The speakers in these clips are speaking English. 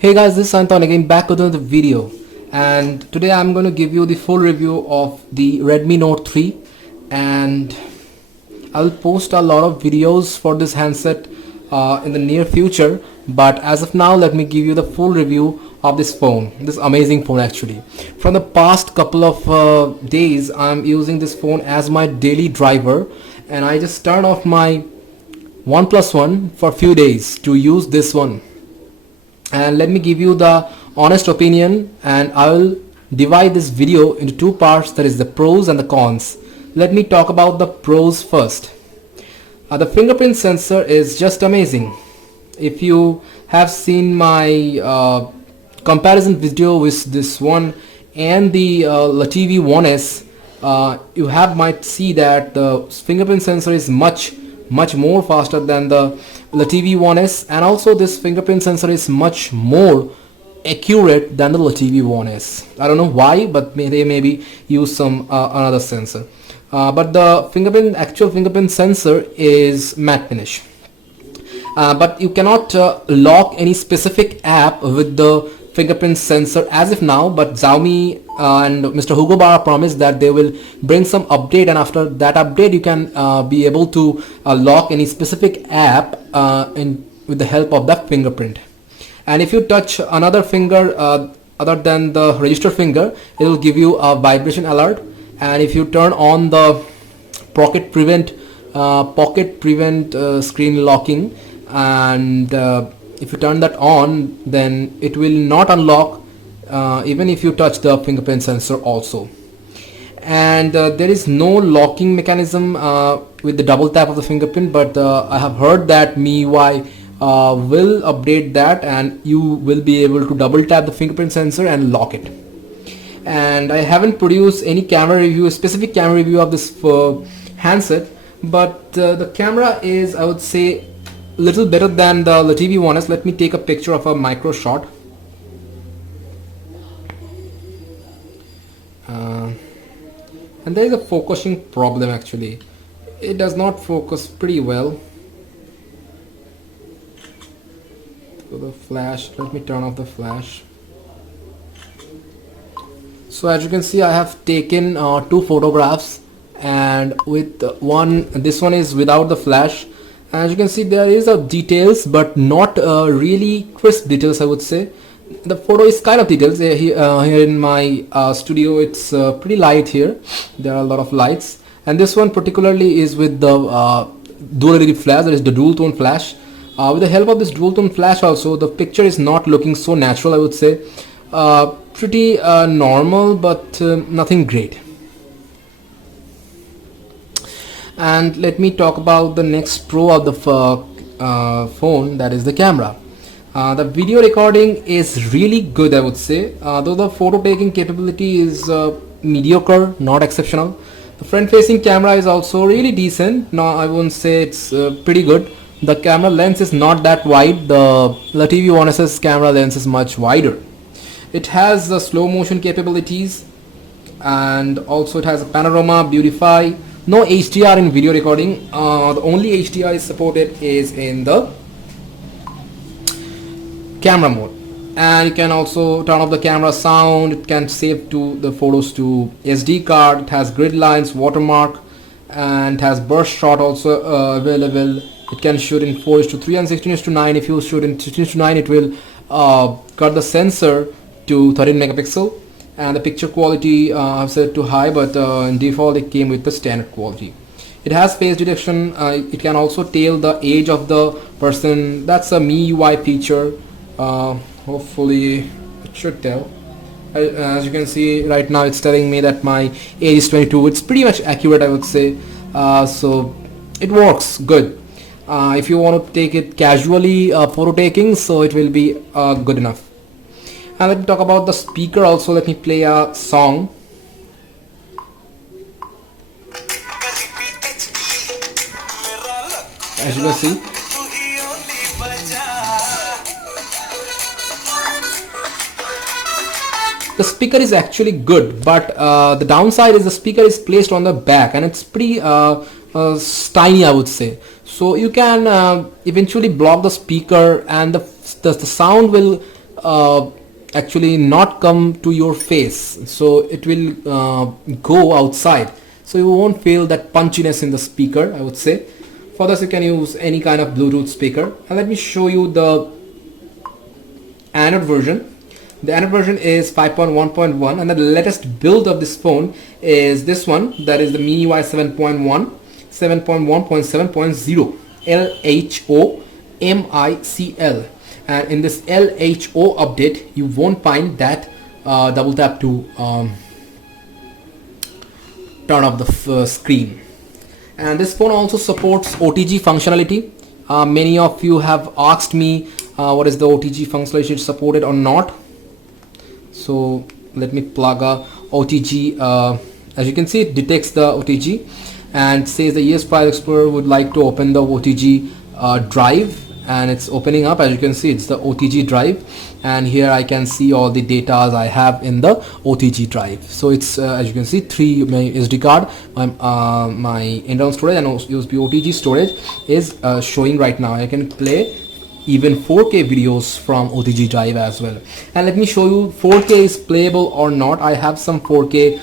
Hey guys, this is Anton again back with another video, and today I'm going to give you the full review of the Redmi Note 3, and I'll post a lot of videos for this handset in the near future, but as of now let me give you the full review of this phone, this amazing phone actually. From the past couple of days I'm using this phone as my daily driver, and I just turned off my OnePlus One for a few days to use this one. And let me give you the honest opinion, and I will divide this video into two parts, that is the pros and the cons. Let me talk about the pros first. The fingerprint sensor is just amazing. If you have seen my comparison video with this one and the LTV 1S, you might see that the fingerprint sensor is much more faster than the LTV 1S, and also this fingerprint sensor is much more accurate than the LTV 1S. I don't know why, but they maybe use some another sensor. But the actual fingerprint sensor is matte finish. But you cannot lock any specific app with the fingerprint sensor as of now, but Xiaomi and Mr. Hugo Barra promised that they will bring some update, and after that update you can be able to lock any specific app with the help of that fingerprint. And if you touch another finger other than the register finger, it will give you a vibration alert. And if you turn on the pocket prevent screen locking, and if you turn that on, then it will not unlock even if you touch the fingerprint sensor also. And there is no locking mechanism with the double tap of the fingerprint, but I have heard that MIUI will update that, and you will be able to double tap the fingerprint sensor and lock it. And I haven't produced any specific camera review of this handset, but the camera is, I would say, little better than the LTV 1S. Let me take a picture of a micro shot. And there is a focusing problem actually. It does not focus pretty well. So the flash, let me turn off the flash. So as you can see, I have taken two photographs, and with this one is without the flash. As you can see, there is a details, but not really crisp details, I would say. The photo is kind of details. Here in my studio, it's pretty light here. There are a lot of lights, and this one particularly is with the dual LED flash, that is the dual tone flash. With the help of this dual tone flash also, the picture is not looking so natural, I would say. Pretty normal, but nothing great. And let me talk about the next pro of the phone, that is the camera. The video recording is really good, I would say, though the photo taking capability is mediocre, not exceptional. The front facing camera is also really decent. No, I wouldn't say it's pretty good. The camera lens is not that wide. The LTV 1S's camera lens is much wider. It has the slow motion capabilities, and also it has a panorama, beautify. No HDR in video recording. The only HDR is supported is in the camera mode, and you can also turn off the camera sound. It can save the photos to SD card. It has grid lines, watermark, and it has burst shot also available. It can shoot in 4:3 and 16:9. If you shoot in 16:9, it will cut the sensor to 13 megapixel. And the picture quality I've set to high, but in default it came with the standard quality. It has face detection. It can also tell the age of the person. That's a MIUI feature. Hopefully it should tell. As you can see right now, it's telling me that my age is 22. It's pretty much accurate, I would say. So it works good. If you want to take it casually photo taking, so it will be good enough. And let me talk about the speaker also. Let me play a song. As you can see, the speaker is actually good, but the downside is the speaker is placed on the back, and it's pretty tiny, I would say. So you can eventually block the speaker, and the sound will actually not come to your face, so it will go outside, so you won't feel that punchiness in the speaker, I would say. For this you can use any kind of Bluetooth speaker. And let me show you the Android version. The Android version is 5.1.1 and the latest build of this phone is this one, that is the MIUI 7.1, 7.1.7.0 LHO and in this LHO update you won't find that double tap to turn off the screen. And this phone also supports OTG functionality. Many of you have asked me what is the OTG functionality, supported or not. So let me plug a OTG. As you can see, it detects the OTG and says the ES File Explorer would like to open the OTG drive, and it's opening up. As you can see, it's the OTG drive, and here I can see all the data I have in the OTG drive. So it's as you can see, 3 my SD card, my internal storage and USB OTG storage is showing right now. I can play even 4K videos from OTG drive as well. And let me show you 4K is playable or not. I have some 4K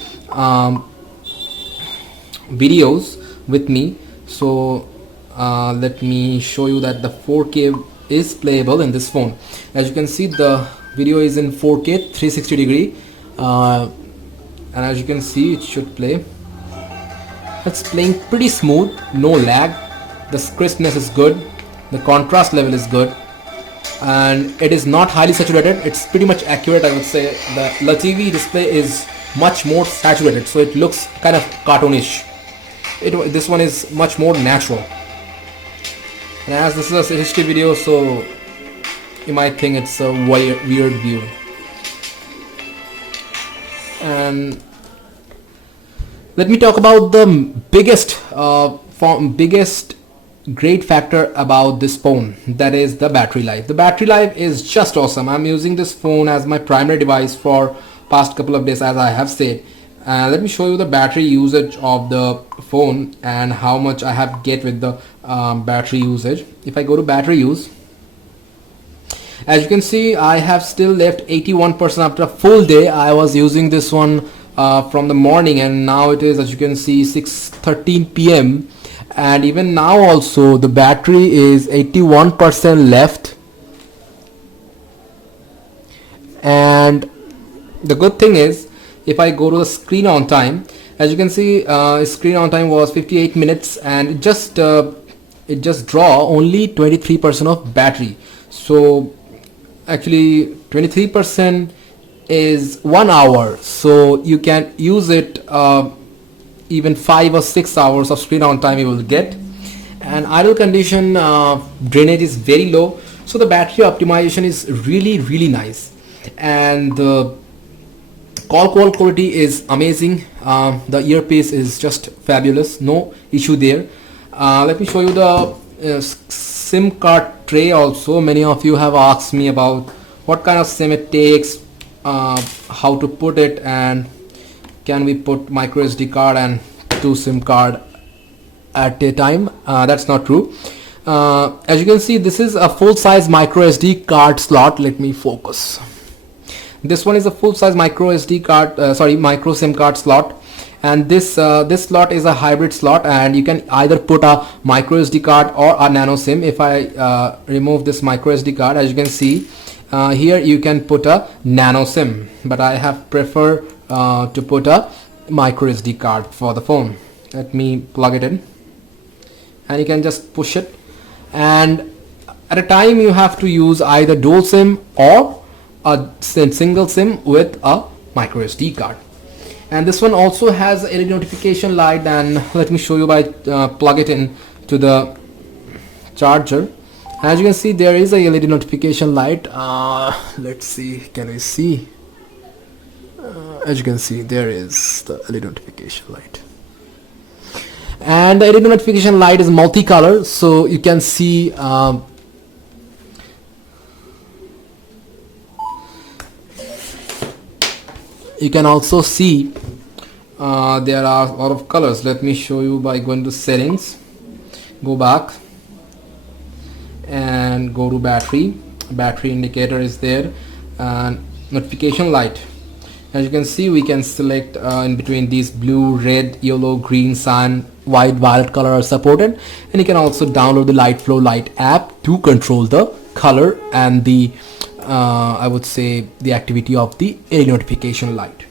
videos with me, so let me show you that the 4K is playable in this phone. As you can see, the video is in 4K 360 degree, and as you can see, it should play. It's playing pretty smooth, no lag, the crispness is good, the contrast level is good, and it is not highly saturated. It's pretty much accurate, I would say. The LTV display is much more saturated, so it looks kind of cartoonish. This one is much more natural. And as this is a history video, so you might think it's a weird view. And let me talk about the biggest great factor about this phone, that is the battery life. The battery life is just awesome. I'm using this phone as my primary device for past couple of days, as I have said. Let me show you the battery usage of the phone and how much I have get with the battery usage. If I go to battery use, as you can see, I have still left 81% after a full day. I was using this one from the morning, and now it is, as you can see, 6:13 p.m. and even now also the battery is 81% left. And the good thing is, if I go to the screen on time, as you can see, screen on time was 58 minutes, and it just draw only 23% of battery. So actually 23% is 1 hour, so you can use it even 5 or 6 hours of screen on time you will get. And idle condition drainage is very low, so the battery optimization is really nice, and the call quality is amazing. The earpiece is just fabulous, no issue there. Let me show you the SIM card tray also. Many of you have asked me about what kind of SIM it takes, how to put it, and can we put micro SD card and 2 SIM card at a time. That's not true. As you can see, this is a full-size micro SD card slot. Let me focus. This one is a full-size micro SD card, micro SIM card slot, and this slot is a hybrid slot, and you can either put a micro SD card or a nano SIM. If I remove this micro SD card, as you can see, here you can put a nano SIM, but I have prefer to put a micro SD card for the phone. Let me plug it in, and you can just push it, and at a time you have to use either dual SIM or a single SIM with a micro SD card. And this one also has a LED notification light, and let me show you by plug it in to the charger. As you can see, there is a LED notification light. Let's see, can we see? As you can see, there is the LED notification light, and the LED notification light is multicolor, so you can see you can also see there are a lot of colors. Let me show you by going to settings, go back and go to battery indicator is there. and notification light. As you can see, we can select in between these blue, red, yellow, green, cyan, white, violet color are supported, and you can also download the Light Flow Light app to control the color and the I would say the activity of the LED notification light.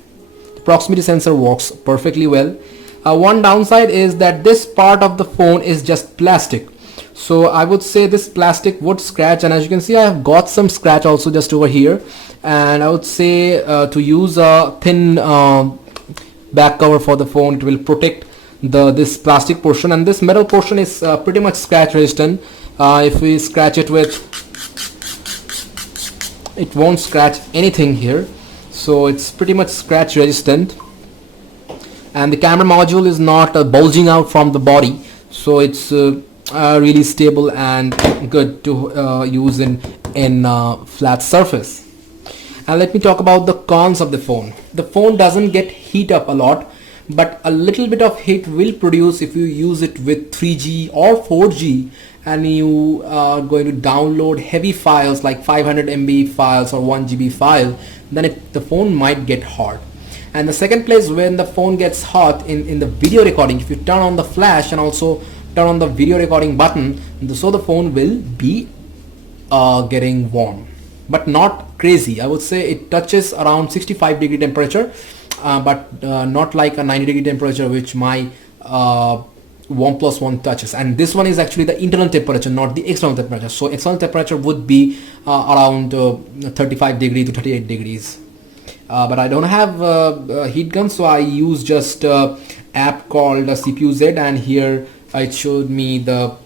The proximity sensor works perfectly well. One downside is that this part of the phone is just plastic, so I would say this plastic would scratch, and as you can see, I have got some scratch also just over here, and I would say to use a thin back cover for the phone. It will protect this plastic portion, and this metal portion is pretty much scratch resistant. If we scratch it with, it won't scratch anything here, so it's pretty much scratch resistant. And the camera module is not bulging out from the body, so it's really stable and good to use in flat surface. And let me talk about the cons of the phone. The phone doesn't get heat up a lot, but a little bit of heat will produce if you use it with 3G or 4G and you are going to download heavy files like 500 MB files or 1 GB file, then the phone might get hot. And the second place when the phone gets hot in the video recording, if you turn on the flash and also turn on the video recording button, so the phone will be getting warm, but not crazy. I would say it touches around 65-degree temperature, but not like a 90-degree temperature which my OnePlus One touches. And this one is actually the internal temperature, not the external temperature. So external temperature would be around 35 degree to 38 degrees. But I don't have heat gun, so I use just app called CPU Z, and here it showed me the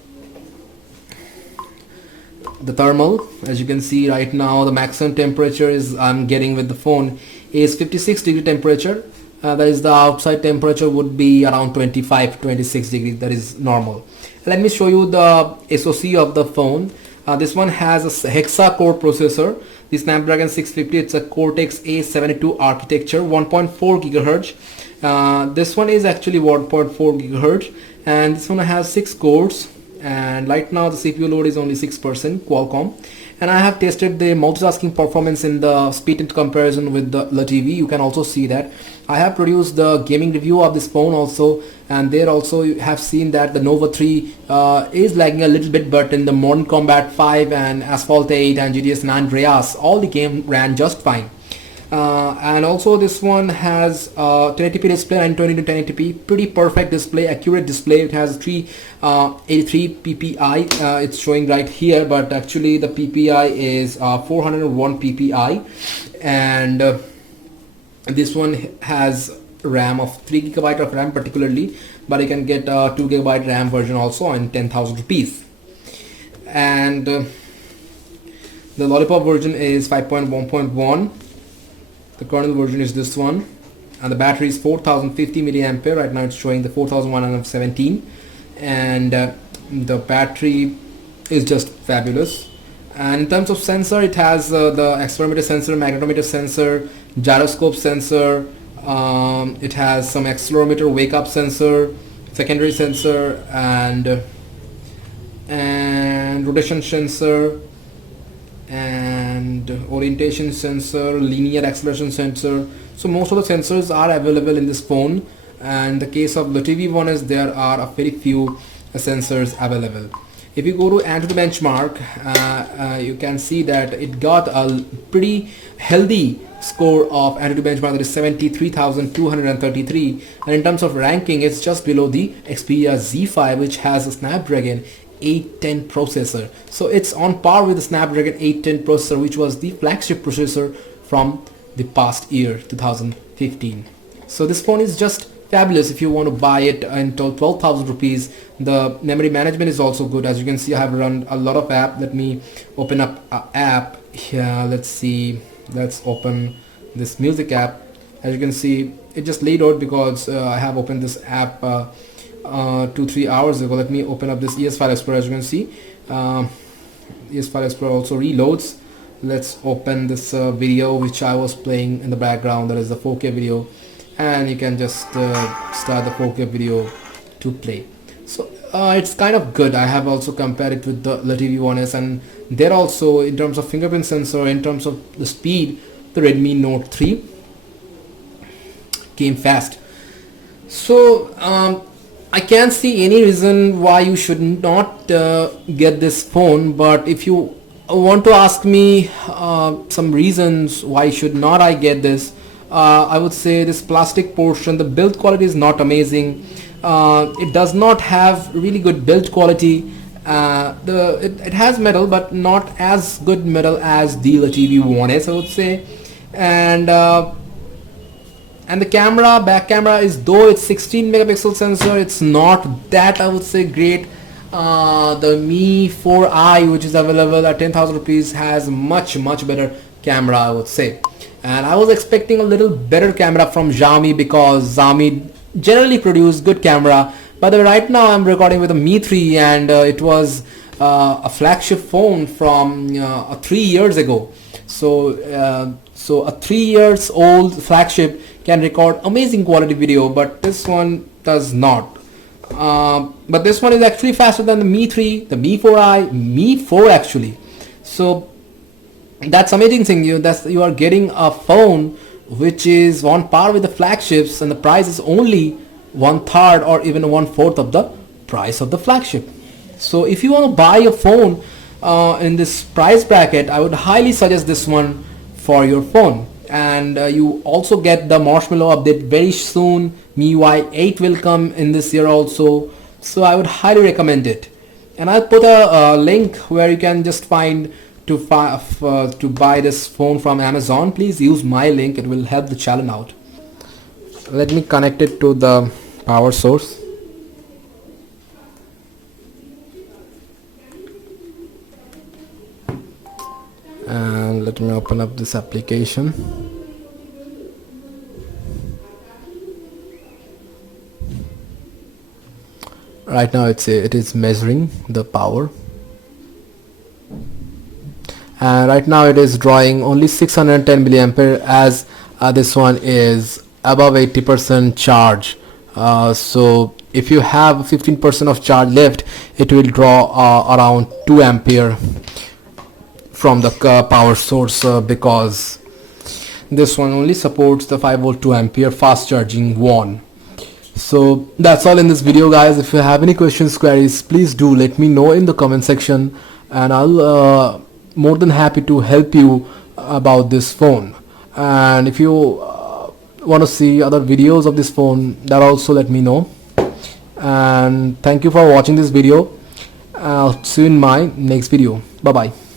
thermal. As you can see right now, the maximum temperature is I'm getting with the phone is 56 degree temperature. That is the outside temperature would be around 25 26 degrees. That is normal. Let me show you the SoC of the phone. This one has a hexa core processor, the Snapdragon 650. It's a Cortex A72 architecture, 1.4 gigahertz. This one is actually 1.4 gigahertz, and this one has 6 cores, and right now the CPU load is only 6% Qualcomm. And I have tested the multitasking performance in the speed into comparison with the TV. You can also see that I have produced the gaming review of this phone also, and there also you have seen that the Nova 3 is lagging a little bit, but in the Modern Combat 5 and Asphalt 8 and GTA San Andreas, all the game ran just fine. And also this one has 1080p display, 920 to 1080p, pretty perfect display, accurate display. It has 383 ppi. It's showing right here, but actually the ppi is 401 ppi, and this one has RAM of 3 GB of RAM particularly, but you can get a 2 GB RAM version also on 10,000 rupees. And the Lollipop version is 5.1.1. The kernel version is this one, and the battery is 4050 milliampere. Right now it's showing the 4117, and the battery is just fabulous. And in terms of sensor, it has the accelerometer sensor, magnetometer sensor, gyroscope sensor. It has some accelerometer wake up sensor, secondary sensor, and rotation sensor, and orientation sensor, linear acceleration sensor. So most of the sensors are available in this phone, and the case of the TV one is there are a very few sensors available. If you go to Antutu benchmark, you can see that it got a pretty healthy score of Antutu benchmark, that is 73,233, and in terms of ranking it's just below the Xperia Z5, which has a Snapdragon 810 processor. So it's on par with the Snapdragon 810 processor, which was the flagship processor from the past year 2015. So this phone is just fabulous if you want to buy it until 12,000 rupees. The memory management is also good. As you can see, I have run a lot of apps. Let me open up an app here. Let's see, let's open this music app. As you can see, it just laid out because I have opened this app 2-3 hours ago. Let me open up this ES File Explorer. As you can see, ES File Explorer also reloads. Let's open this video which I was playing in the background. That is the 4K video, and you can just start the 4K video to play. So it's kind of good. I have also compared it with the Redmi 1S, and there also, in terms of fingerprint sensor, in terms of the speed, the Redmi Note 3 came fast. So I can't see any reason why you should not get this phone. But if you want to ask me some reasons why should not I get this, I would say this plastic portion, the build quality is not amazing. It does not have really good build quality. It has metal, but not as good metal as the TV 1S, I would say. And the camera, back camera, is, though it's 16 megapixel sensor, it's not that, I would say, great. The Mi 4i, which is available at 10,000 rupees, has much better camera, I would say. And I was expecting a little better camera from Xiaomi, because Xiaomi generally produce good camera. By the way, right now I'm recording with a Mi 3, and it was a flagship phone from 3 years ago. So a 3 years old flagship can record amazing quality video, but this one does not. But this one is actually faster than the Mi 3, the Mi 4i, Mi 4 actually. So that's amazing thing. You are getting a phone which is on par with the flagships, and the price is only 1/3 or even 1/4 of the price of the flagship. So if you want to buy a phone in this price bracket, I would highly suggest this one for your phone. And you also get the Marshmallow update very soon. MIUI 8 will come in this year also, so I would highly recommend it. And I'll put a link where you can just find to buy this phone from Amazon. Please use my link, it will help the channel out. Let me connect it to the power source. And let me open up this application. Right now it is measuring the power, and right now it is drawing only 610 milliampere, as this one is above 80% charge. So if you have 15% of charge left, it will draw around 2 ampere from the power source, because this one only supports the 5V 2 ampere fast charging one. So that's all in this video, guys. If you have any questions, queries, please do let me know in the comment section, and I'll more than happy to help you about this phone. And if you want to see other videos of this phone, that also let me know. And thank you for watching this video. I'll see you in my next video. Bye bye.